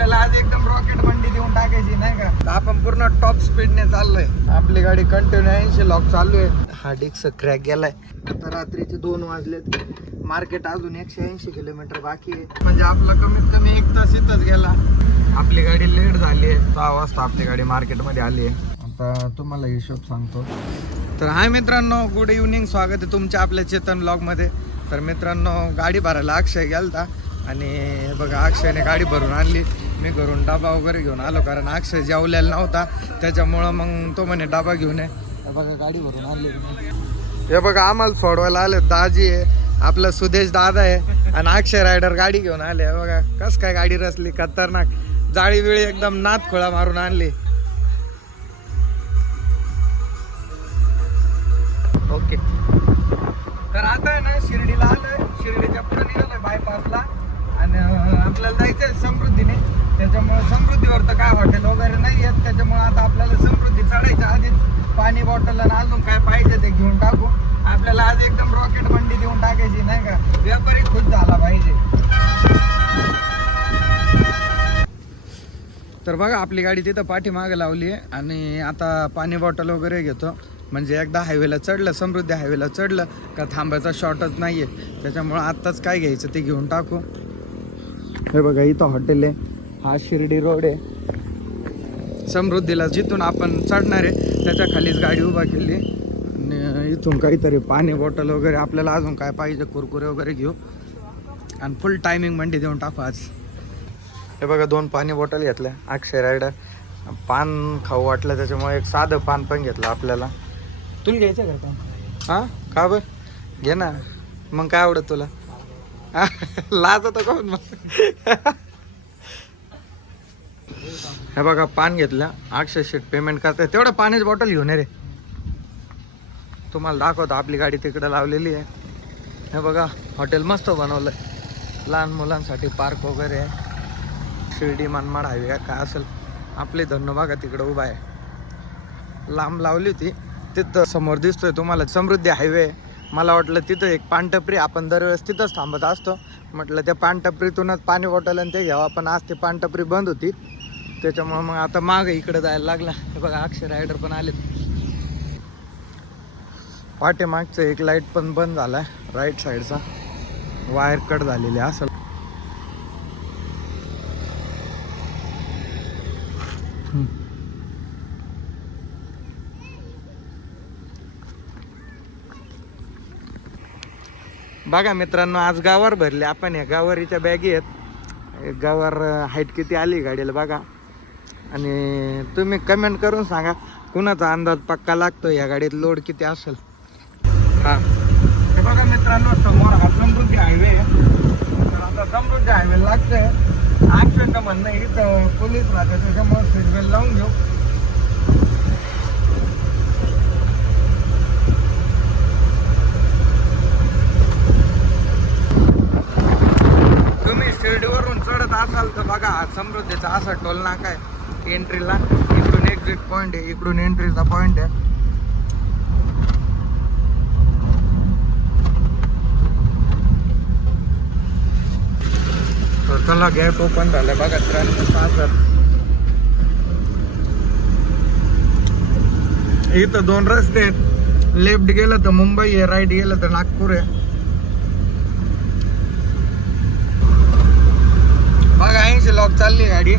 आपल्याला आज एकदम रॉकेट मंडी देऊन टाकायची नाही का. तर आपण पूर्ण टॉप स्पीडने चाललोय. आपली गाडी कंटिन्यू 80 लॉक चालू आहे. हा डिक्स क्रॅक गेलाय. आता रात्रीचे 2 वाजलेत. मार्केट अजून 180 किलोमीटर बाकी आहे. म्हणजे आपला कमीत कमी 1 तास इथंच गेला. आपली गाडी लेट झाली आहे. 6 वाजता आपली गाडी मार्केटमध्ये आली आहे. आता तुम्हाला हिशोब सांगतो. तर हाय मित्रांनो, गुड इव्हनिंग. स्वागत आहे तुमच्या आपल्या चेतन ब्लॉगमध्ये. तर मित्रांनो, गाडी भरायला अक्षय गेलता आणि बघा अक्षयने गाडी भरून आणली. मी घरून डबा वगैरे घेऊन आलो कारण अक्षय जेवलेला नव्हता, त्याच्यामुळं मग तो म्हणे डबा घेऊन ये. बघा गाडी भरून आणली. हे बघा आम्हाला सोडवायला आले दाजी आहे, आपलं सुदेश दादा आहे आणि अक्षय रायडर गाडी घेऊन आले. बघा कस काय गाडी रचली खतरनाक. जाळी वेळी एकदम नाथ खोळा मारून आणली. ओके, तर आता आहे ना शिर्डीला आलोय. शिर्डीच्या पुढे निघालोय बायपासला आणि आपल्याला जायचंय समृद्धीने. त्याच्यामुळे समृद्धीवर तर काय हॉटेल वगैरे नाही आहेत, त्याच्यामुळे आता आपल्याला समृद्धी चढायच्या आधीच पाणी बॉटल आणि अजून काय पाहिजे ते घेऊन टाकू. आपल्याला आज एकदम रॉकेट मंडी देऊन टाकायची नाही का. व्यापारी खुश झाला पाहिजे. तर बघा आपली गाडी तिथं पाठीमागे लावली आहे आणि आता पाणी बॉटल वगैरे घेतो. म्हणजे एकदा हायवेला चढलं, समृद्धी हायवेला चढलं का थांबायचा शॉर्टच नाही आहे. त्याच्यामुळं आत्ताच काय घ्यायचं ते घेऊन टाकू. हे बघा इथं हॉटेल आहे. हा शिर्डी रोड आहे. समृद्धीला जिथून आपण चढणार आहे त्याच्या खालीच गाडी उभा केली आणि इथून काहीतरी पाणी बॉटल वगैरे आपल्याला अजून काय पाहिजे कुरकुरे वगैरे घेऊ आणि फुल टायमिंग मंडी देऊन टाकू आज. हे बघा 2 पाणी बॉटल घेतल्या. अक्षय रायडर पान खाऊ वाटलं त्याच्यामुळे एक साधं पान पण घेतलं आपल्याला. तुला घ्यायचं का पान? हां का बरं, घे ना. मग काय आवडत तुला? लाज होतं का मग. हे बघा पान घेतलं. अक्षय शीट पेमेंट करताय तेवढं पाण्याची बॉटल घेऊन ये रे. तुम्हाला दाखवतो आपली गाडी तिकडे लावलेली आहे. हे बघा हॉटेल मस्त बनवलं. लहान मुलांसाठी पार्क वगैरे आहे. शिर्डी मनमाड हायवे काय असेल. आपली धन्नो बघा तिकडं उभा आहे. लांब लावली होती. तिथं समोर दिसतोय तुम्हाला समृद्धी हायवे. मला वाटलं तिथं एक पानटपरी, आपण दरवेळेस तिथंच थांबत असतो. म्हटलं त्या पानटपरीतूनच पाणी बॉटल आणि ते घ्यावं. पण आज ती पानटपरी बंद होती त्याच्यामुळे मग आता मागं इकडे जायला लागला. हे बघा अक्षय रायडर पण आले. पाठीमागचं एक लाईट पण बंद झालाय. राईट साईडचा वायर कट झालेली असेल. बघा मित्रांनो, आज गावावर भरले आपण. या गावारीच्या बॅगी आहेत. गावावर हाईट किती आली गाडीला बघा. आणि तुम्ही कमेंट करून सांगा कुणाचा अंदाज पक्का लागतो या गाडीत लोड किती असेल. हा हे बघा मित्रांनो, समोर हा समृद्धी हायवे आहे. तर आता समृद्धी हायवे लागतोय. ॲक्सिडेंट म्हणणं इथं पोलीस राहते त्याच्यामुळे सिग्नल लावून घेऊ. शिर्डीवरून चढत असाल तर बघा समृद्धीचा असा टोल नाका आहे एंट्रीला. इकडून एक्झिट पॉईंट आहे, इकडून एंट्रीचा पॉईंट आहे. तर चला गॅप ओपन झालं बघा 63. इथं 2 रस्ते आहेत. लेफ्ट गेलं तर मुंबई आहे, राईट गेलं तर नागपूर आहे. बघा 80 लॉक चालली गाडी.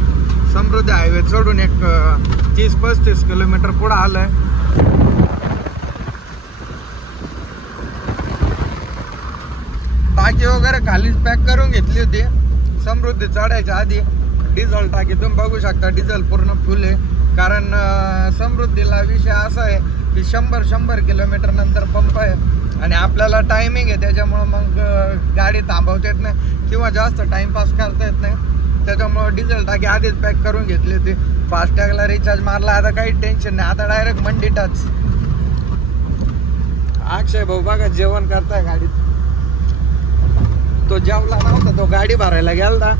समृद्धी हायवे चढून एक 30-35 किलोमीटर पुढे आलंय. टाकी वगैरे खालीच पॅक करून घेतली होती समृद्धी चढायच्या आधी. डिझेल टाकी तुम्ही बघू शकता, डिझेल पूर्ण फुल आहे. कारण समृद्धीला विषय असा आहे की 100 किलोमीटर नंतर पंप आहे आणि आपल्याला टायमिंग आहे. त्याच्यामुळं मग गाडी थांबवता येत नाही किंवा जास्त टाइमपास करता येत नाही. त्याच्यामुळं डिझेल टाकी आधीच पॅक करून घेतली होती. फास्टॅगला रिचार्ज मारला. आता काही टेन्शन नाही. आता डायरेक्ट मंडी टच. अक्षय भाऊ बघा जेवण करताय गाडीत. तो जेवला नव्हता, तो गाडी भरायला गेलता.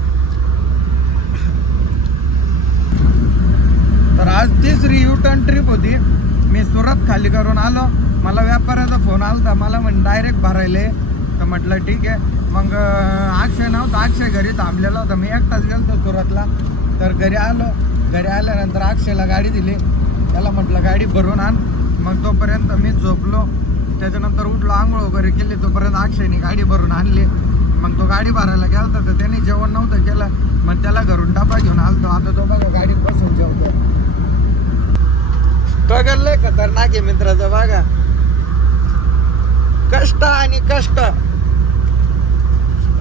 तर आज 3री U-टर्न ट्रिप होती. मी सुरत खाली करून आलो. मला व्यापाऱ्याचा फोन आला. मला म्हण डायरेक्ट भरायला. तर म्हटलं ठीक आहे. मग अक्षय नव्हता, अक्षय घरी थांबलेला होता, मी एकटाच गेलतो सुरतला. तर घरी आल्यानंतर अक्षयला गाडी दिली, त्याला म्हटलं गाडी भरून आण. मग तोपर्यंत मी झोपलो, त्याच्यानंतर उठलो, आंघोळ वगैरे केली, तोपर्यंत अक्षयने गाडी भरून आणली. मग तो गाडी भरायला गेला तर त्याने जेवण नव्हतं केलं, मग त्याला घरून डबा घेऊन आलतो. आता तो बघा गाडीत बसून जेवतो. स्ट्रगल लय खतरनाक आहे मित्राचं बघा, कष्ट आणि कष्ट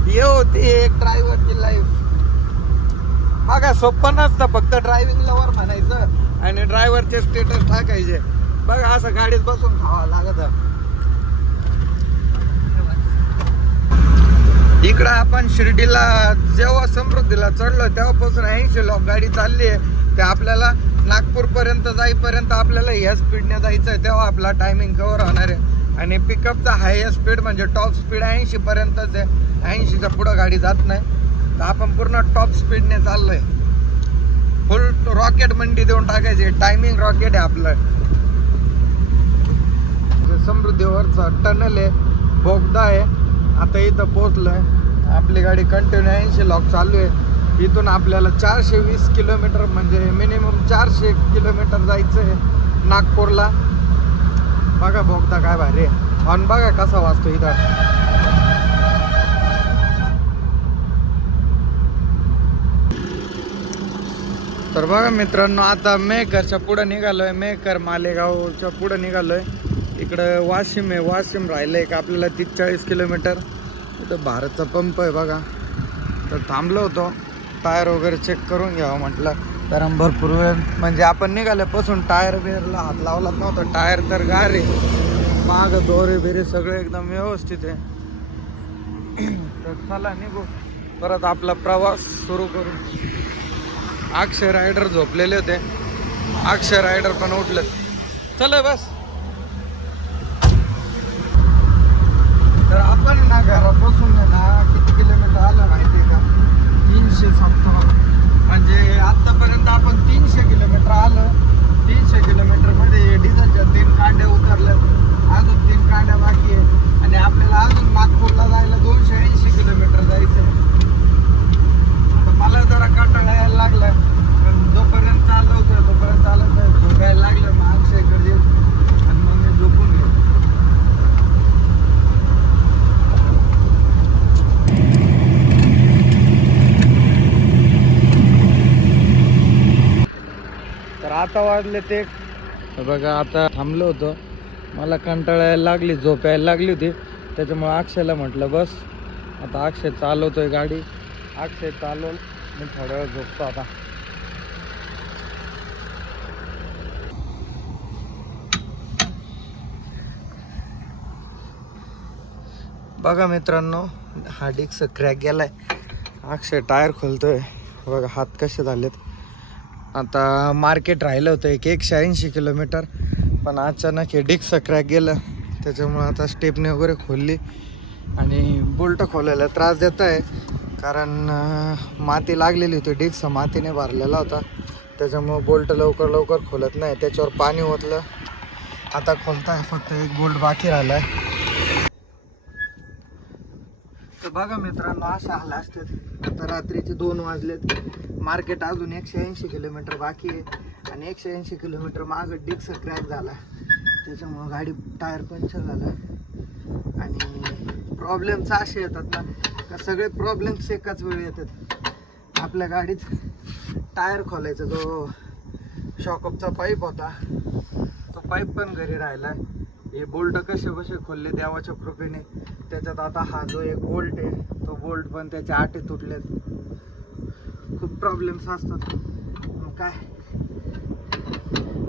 हे होती एक ड्रायव्हरची लाईफ. बघा सोपं नसतं, फक्त ड्रायव्हिंग लवर म्हणायचं आणि ड्रायव्हरचे स्टेटस टाकायचे. बघा असं गाडीत बसून खावं लागत. इकडं आपण शिर्डीला जेव्हा समृद्धीला चढलो तेव्हापासून 80 लॉक गाडी चालली आहे. ते आपल्याला नागपूरपर्यंत जाईपर्यंत आपल्याला ह्या स्पीडने जायचं आहे, तेव्हा आपला टायमिंग कव्हर होणार आहे. आणि पिकअपचा हायेस्ट स्पीड म्हणजे टॉप स्पीड 80 पर्यंतच आहे, 80च्या पुढं गाडी जात नाही. तर आपण पूर्ण टॉप स्पीडने चाललोय, फुल रॉकेट मंडी देऊन टाकायची. टायमिंग रॉकेट आहे आपलं. समृद्धीवरचा टनल आहे, बोगदा आहे. आता इथं पोहोचलोय, आपली गाडी कंटिन्यू 80 लॉक चालू आहे. इथून आपल्याला 420 किलोमीटर म्हणजे मिनिमम 400 किलोमीटर जायचं आहे नागपूरला. बघा बोगदा काय भारी आहे, हॉर्न बघा कसा वाजतो इथं. तर बघा मित्रांनो, आता मेहकरच्या पुढं निघालोय, मेहकर मालेगावच्या पुढं निघालोय. इकडं वाशिम आहे, वाशिम राहिलं आहे का आपल्याला 30-40 किलोमीटर. इथं भारतचा पंप आहे बघा. तर थांबलो होतो, टायर वगैरे चेक करून घ्यावं म्हटलं, कारण भरपूर वेळ म्हणजे आपण निघाल्यापासून टायर बिअरला हात लावलाच नव्हता. टायर तर गारे, माग दोरे बिरे सगळे एकदम व्यवस्थित आहे. तर चला निघू, परत आपला प्रवास सुरू करू. अक्षय रायडर झोपलेले होते, अक्षय रायडर पण उठले. चला बस. तर आपण ना घरापासून ना किती किलोमीटर आलं माहिती आहे का? 370. म्हणजे आतापर्यंत आपण 300 किलोमीटर आलं. 300 किलोमीटरमध्ये डिझेलच्या 3 कांड्या उतरल्या, अजून 3 कांड्या बाकी आहे. आणि आपल्याला अजून नागपूरला जायला 280 किलोमीटर जायचं आहे. तर मला जरा कंटाळा यायला लागला, पण जोपर्यंत चाललं होतं तोपर्यंत चालत नाही, झोपायला लागलं. मग अक्षय गरजे आणि मग मी झोपून गेलो. तर आता वाजले ते बघा, आता थांबलो होतो, मला कंटाळायला लागली, झोप यायला लागली होती. त्याच्यामुळे अक्षयला म्हटलं बस. आता अक्षय चालवतोय गाडी, अक्षय चालवलं, मी थोड्या वेळ झोपतो आता. बघा मित्रांनो, हा डिस्क क्रॅक गेलाय. अक्षय टायर खोलतोय बघा, हात कसे झालेत. आता मार्केट राहिलं होतं 180 किलोमीटर, पण अचानक हे डिस्क क्रॅक गेलं. त्याच्यामुळे आता स्टेपने वगैरे खोलली आणि बोल्ट खोलायला त्रास देत आहे, कारण माती लागलेली होती, डिस्क मातीने भरलेला होता. त्याच्यामुळे बोल्ट लवकर खोलत नाही, त्याच्यावर पाणी ओतलं. आता खोलताय, फक्त एक बोल्ट बाकी राहिला आहे. तर बघा मित्रांनो, अशा हाल असतात. आता रात्रीचे 2 वाजलेत, मार्केट अजून 180 किलोमीटर बाकी आहे. आणि 180 किलोमीटर मागं डिस्क क्रॅक झाला, त्याच्यामुळं गाडी टायर पंक्चर झाला. आणि प्रॉब्लेम्स असे येतात ना का, सगळे प्रॉब्लेम्स एकाच वेळी येतात. आपल्या गाडीत टायर खोलायचा जो शॉकअपचा पाईप होता, तो पाईप पण घरी राहिला. हे बोल्ट कसे खोलले देवाच्या कृपेने. त्याच्यात आता हा जो एक बोल्ट आहे, तो बोल्ट पण त्याच्या आटे तुटलेत. खूप प्रॉब्लेम्स असतात. मग काय,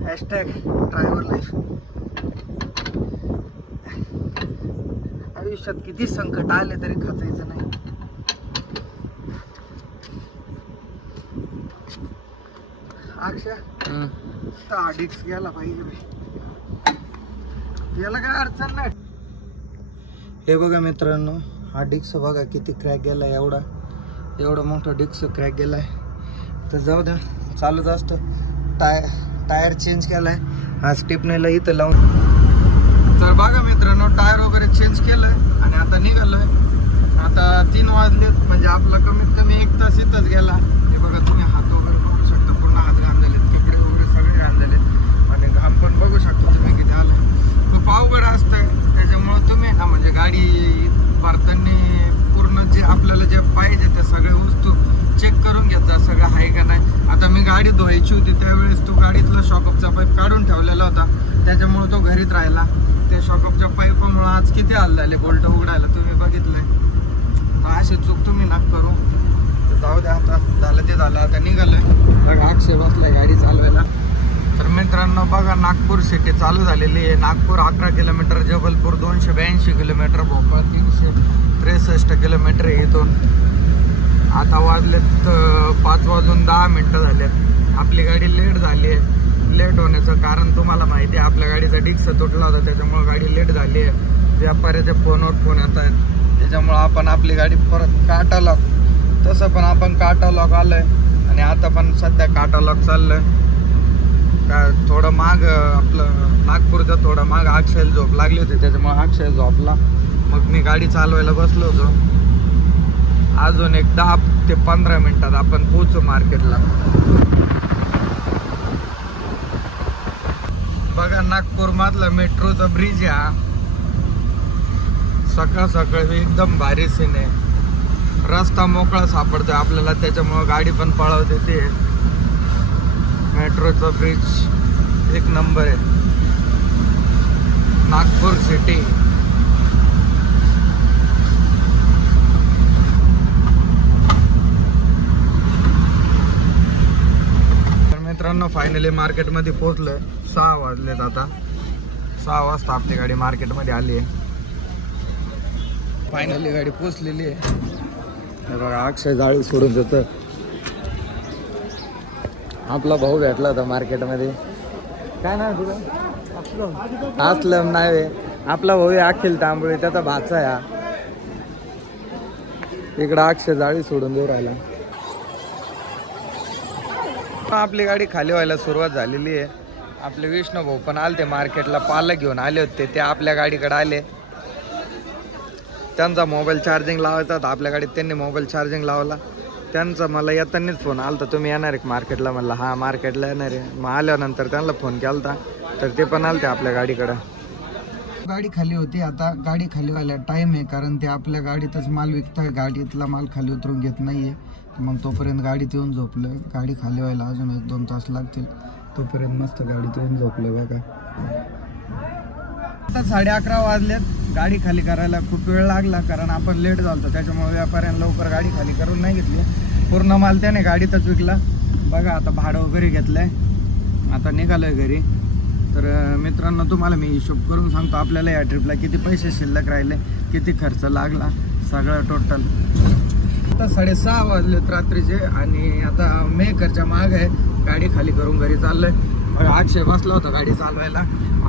हॅशटॅग ड्रायव्हर लाईफ. आयुष्यात किती संकट आले तरी खचायचं नाही. अक्षय हा डिस्क गेला पाहिजे, याला काय अडचण नाही. हे बघा मित्रांनो, हा डिस्क बघा किती क्रॅक गेला. एवढा मोठा डिस्क क्रॅक गेलाय. तर जाऊ द्या, चालूच असतं. टायर चेंज केलाय, हा स्टिपनेला इथं लावून. तर बघा मित्रांनो, टायर वगैरे चेंज केलंय आणि आता निघालोय. आता 3 वाजलेत, म्हणजे आपला कमीत कमी 1 तास इथंच गेला. हे बघा तुम्ही हात वगैरे बघू शकता, पूर्ण हात घाम झालेत, कपडे वगैरे सगळे घाम झालेत आणि घाम पण बघू शकता तुम्ही किती आला. खूप अवघड असतंय, त्याच्यामुळं तुम्ही ना म्हणजे गाडी भरताना पूर्ण जे आपल्याला जे पाहिजे ते सगळ्या वस्तू चेक करून घेत जा, सगळं आहे का नाही. आता मी गाडी धुवायची होती त्यावेळेस तो गाडीतला शॉकअपचा पाईप काढून ठेवलेला होता, त्याच्यामुळे तो घरीच राहिला. त्या शॉकअपच्या पाईपामुळे आज किती हाल झाले बोल्ट उघडायला, तुम्ही बघितलंय. तर अशी चूक तुम्ही नाक करू. तर जाऊ द्या, आता झालं ते झालं, आता निघालोय. बघा अक्षय बसलाय गाडी चालवायला. तर मित्रांनो बघा, नागपूर सिटी चालू झालेली आहे. Nagpur 11 kilometre, Jabalpur 282 kilometre, Bhopal 363 kilometre आहे इथून. आता वाजलेत 5:10 झालेत. आपली गाडी लेट झाली आहे. लेट होण्याचं कारण तुम्हाला माहिती आहे, आपल्या गाडीचा डिक्स तुटला होता, त्याच्यामुळे गाडी लेट झाली आहे. व्यापाऱ्याच्या फोनवर फोन येत आहेत, त्याच्यामुळं आपण आपली गाडी परत काटा लॉक, तसं पण आपण काटा लॉक आलं आहे आणि आता पण सध्या काटा लॉक चाललं आहे. का थोडं माग आपलं नागपूरचं थोडं माग अक्षयला झोप लागली होती, त्याच्यामुळे अक्षय झोपला. मग मी गाडी चालवायला बसलो होतो. अजून एक 10 ते 15 मिनिटात आपण पोहोचू मार्केटला. बघा नागपूर मधला मेट्रोचा ब्रिज आहे हा. सकाळ सकाळी एकदम भारी सीन आहे. रस्ता मोकळा सापडतोय आपल्याला, त्याच्यामुळे गाडी पण पळवते. ते मेट्रोचा ब्रिज एक नंबर आहे. नागपूर सिटी. तर मित्रांनो फायनली मार्केटमध्ये पोहोचलोय. 6 वाजलेत आता. 6 वाजता आपली गाडी मार्केटमध्ये आली आहे. फायनली गाडी पोचलेली आहे. हे बघा अक्षय जाळी सोडून देतं. आपला भाऊ भेटला होता मार्केटमध्ये. काय नाव तुझं? असलम नाव आहे. आपला भाऊ आहे अखिल तांबळे, त्याचा भाचा आहे हा. इकडं अक्षय जाळी सोडून देऊ राहिला. आपली गाडी खाली व्हायला सुरुवात झालेली आहे. आपले विष्णू भाऊ पण आले ते मार्केटला, पालक घेऊन आले होते. ते आपल्या गाडीकडे आले. त्यांचा मोबाईल चार्जिंग लावायचा होता आपल्या गाडीत, त्यांनी मोबाईल चार्जिंग लावला. त्यांचा मला येतानाच फोन आला होता, तुम्ही येणार आहे मार्केटला? म्हणलं हां मार्केटला येणार आहे. मग आल्यानंतर त्यांना फोन केला होता, तर ते पण आले ते आपल्या गाडीकडं. गाडी खाली होती. आता गाडी खाली व्हायला टाईम आहे, कारण ते आपल्या गाडीतच माल विकताय. गाडीतला माल खाली उतरून घेत नाही आहे. मग तोपर्यंत गाडीत येऊन झोपलं. गाडी खाली व्हायला अजून 1-2 तास लागतील. तोपर्यंत मस्त गाडीत येऊन झोपलं. बघा आता 11:30 वाजलेत. गाडी खाली करायला खूप वेळ लागला, कारण आपण लेट झालो. त्याच्यामुळे व्यापाऱ्याने लवकर गाडी खाली करून नाही घेतली. पूर्ण माल त्याने गाडीतच विकला. बघा आता भाडं वगैरे घेतलंय. आता निघालोय घरी. तर मित्रांनो तुम्हाला मी हिशोब करून सांगतो, आपल्याला या ट्रिपला किती पैसे शिल्लक राहिले, किती खर्च लागला, सगळं टोटल. आता 6:30 वाजलेत रात्रीचे आणि आता मेकरच्या माग आहे. गाडी खाली करून घरी चाललोय. अक्षय बसला होता गाडी चालवायला.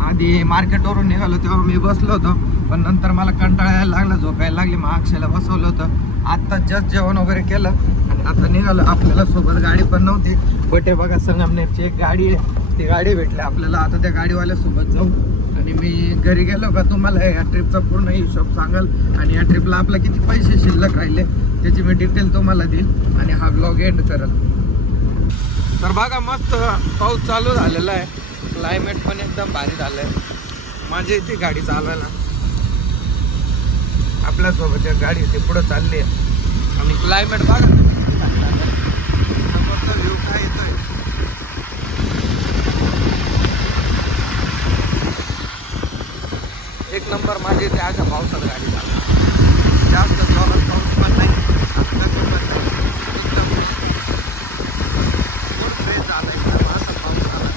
आधी मार्केटवरून निघालो तेव्हा मी बसलो होतो, पण नंतर मला कंटाळा यायला लागला, झोपायला लागली. मग अक्षयला बसवलं होतं. आत्ता जस्ट जेवण वगैरे केलं आणि आता निघालो. आपल्याला सोबत गाडी पण नव्हती. बटे बघा संगमनेरची एक गाडी आहे, ती गाडी भेटली आपल्याला. आता त्या गाडीवाल्यासोबत जाऊ आणि मी घरी गेलो का तुम्हाला या ट्रिपचा पूर्ण हिशोब सांगाल आणि या ट्रिपला आपला किती पैसे शिल्लक राहिले त्याची मी डिटेल तुम्हाला देईल आणि हा ब्लॉग एंड करेल. तर बघा मस्त पाऊस चालू झालेला आहे. क्लायमेट पण एकदम भारी झालं आहे. मजा येते गाडी चालवायला. आपल्यासोबत एक गाडी ती पुढं चालली आहे आणि क्लायमेट बघा समोरचा व्ह्यू काय येतोय. एक नंबर मजा येते अशा पावसात गाडी चालवायला. जास्त जोरात पाऊस पण नाही, आता पण नाही, एकदम असं पाऊस आला.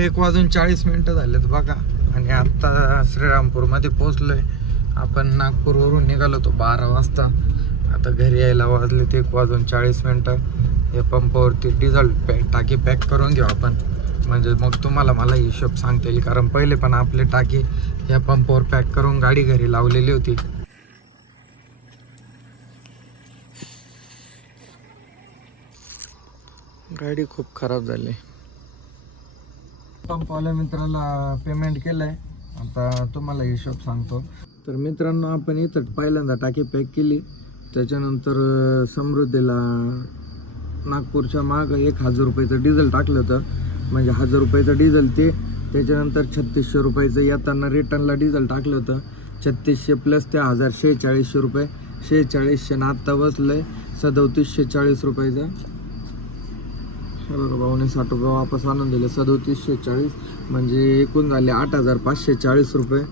1:40 झालेत बघा आणि आता श्रीरामपूरमध्ये पोचलोय. आपण नागपूरवरून निघालो होतो 12 वाजता. आता घरी यायला वाजलेत 1:40. हे पंपावरती डिझेल टाकी पॅक करून घेऊ आपण, म्हणजे मग तुम्हाला मला हिशोब सांगता येईल, कारण पहिले पण आपली टाकी या पंपावर पॅक करून गाडी घरी लावलेली होती. गाडी खूप खराब झाली. पंपवाल्या मित्राला पेमेंट केलंय. आता तुम्हाला हिशोब सांगतो. तर मित्रांनो आपण इथं पहिल्यांदा टाकी पॅक केली. त्याच्यानंतर समृद्धीला नागपूरच्या मागं 1000 रुपयाचं डिझेल टाकलं होतं, म्हणजे 1000 रुपयाचं डिझेल ते. त्याच्यानंतर 3600 रुपयाचं येताना रिटर्नला डिझेल टाकलं होतं. 3600 प्लस ते 1000 4600 रुपये. 4600 आत्ता बसलं आहे 3740 रुपयाचं. हे बघा भाऊने 60 रुपये वापस आणून दिले. 3740 म्हणजे एकूण झाले 8540 रुपये.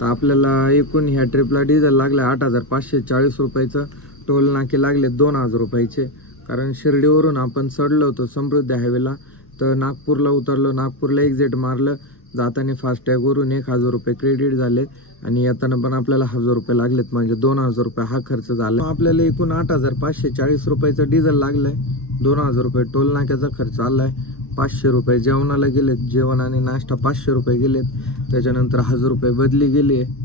तर आपल्याला एकूण ह्या ट्रिपला डिझेल लागलं 8540 रुपयाचं. टोल नाके लागले 2000 रुपयाचे. कारण शिर्डीवरून आपण चढलो होतो समृद्धी हायवेला, तर नागपूरला उतरलो. नागपूरला एक्झिट मारलं. जाताना फास्टॅगवरून 1000 रुपये क्रेडिट झाले आणि येताना पण आपल्याला 1000 रुपये लागलेत, म्हणजे 2000 रुपये हा खर्च झाला. आपल्याला एकूण 8540 रुपयाचं डिझेल लागलं आहे. 2000 रुपये टोल नाक्याचा खर्च आला आहे. 500 रुपये जेवणाला गेलेत, जेवण आणि नाश्ता 500 रुपये गेलेत. त्याच्यानंतर 1000 रुपये बदली गेली आहे.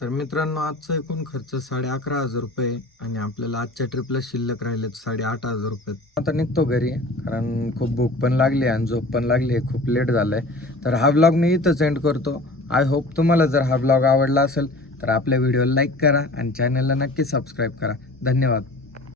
तर मित्रांनो आजचा एकूण खर्च 11,500 रुपये आणि आपल्याला आजच्या ट्रिपला शिल्लक राहिलेत 8,500 रुपये. आता निघतो घरी, कारण खूप भूक पण लागली आणि झोप पण लागली, खूप लेट झालंय. तर हा व्लॉग मी इथंच एंड करतो. आय होप तुम्हाला जर हा व्लॉग आवडला असेल तर आपल्या व्हिडिओला लाईक करा आणि चॅनलला नक्की सबस्क्राईब करा. धन्यवाद.